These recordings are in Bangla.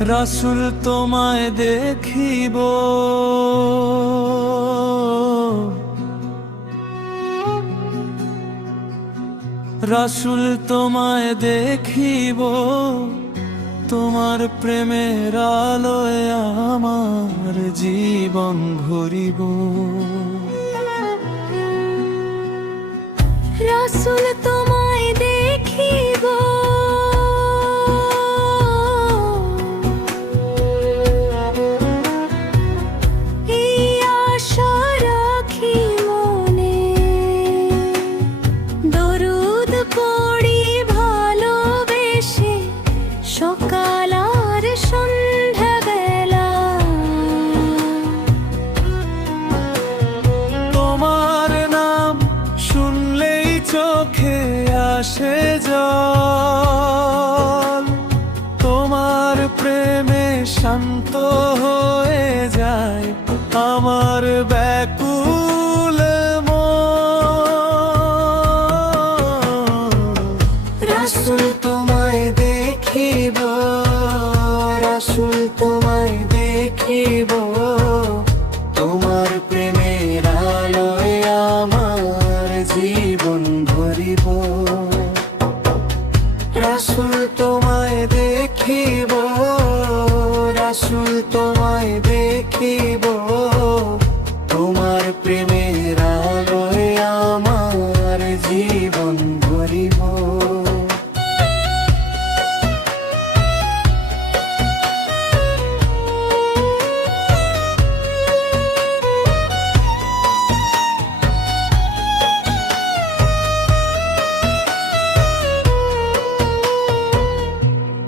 রাসূল তোমায় দেখিব, রাসূল তোমায় দেখিব, তোমার প্রেমের আলোয় আমার জীবন ভরিব। রাসূল তোমায় দেখিব, এই আশা রাখি মনে, দরুদ পড়ি ভালোবেসে সকাল আর সন্ধ্যা বেলা। তোমার নাম শুনলেই চোখে আসে জল, তোমার প্রেমে শান্ত হয়ে যায় আমার ব্যাকুল মন। রাসূল তোমায় দেখিব, রাসূল তোমায় দেখিব, তোমার প্রেমের আলোয় আমার জীবন ভরিব। রাসূল তোমায় দেখিব, রাসূল তোমায় দেখিব, তোমার প্রেমের আলোয় আমার জীবন ভরিব।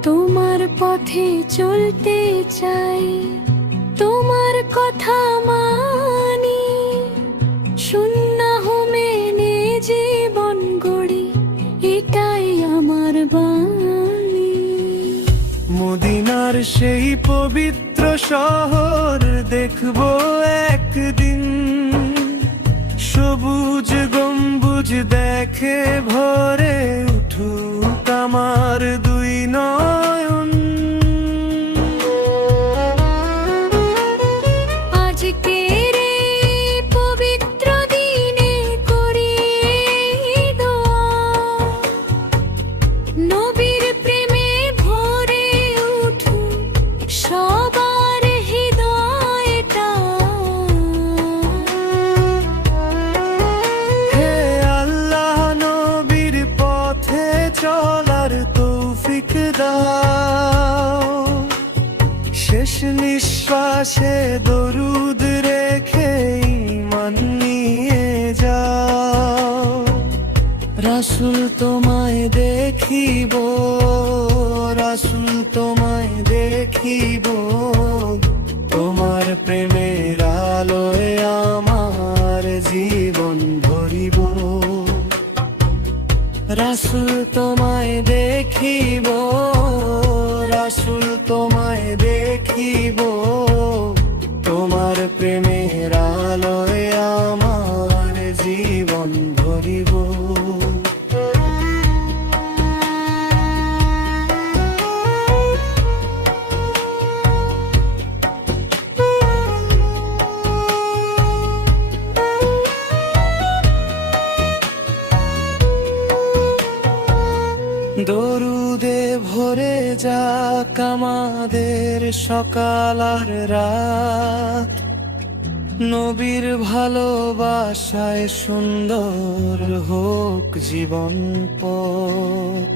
তোমার পথে চলতে চাই, তোমার কথা মানি, সুন্নাহ মেনে জীবন গড়ি, এটাই আমার বাণী। মদিনার সেই পবিত্র শহর দেখব একদিন, সবুজ গম্বুজ দেখে ভরে উঠুক আমার দুই নয়ন। আজকের এই পবিত্র দিনে করি দোয়া, নবীর প্রেমে ভরে উঠুক সবার হৃদয়টা। হে আল্লাহ, নবীর পথে চলার তৌফিক দাও, শেষ নিঃশ্বাসে দরুদ রেখে ঈমান নিয়ে যাও। রাসূল তোমায় দেখিব, রাসূল তোমায় দেখিব, তোমার প্রেমের আলোয় আমার জীবন ভরিব। রাসূল তোমায় দেখিব, রাসূল তোমায় দেখিব, তোমার প্রেমের আলোয় আমার জীবন ভরিব। দরুদে ভরে যাক আমাদের সকাল আর রাত, নবীর ভালোবাসায় সুন্দর হোক জীবন পথ।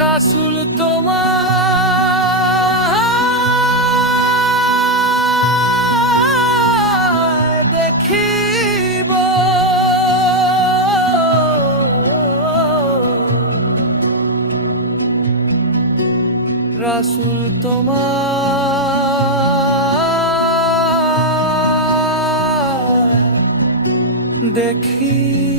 রাসূল তোমায় দেখিব, রাসূল তোমায় দেখিব।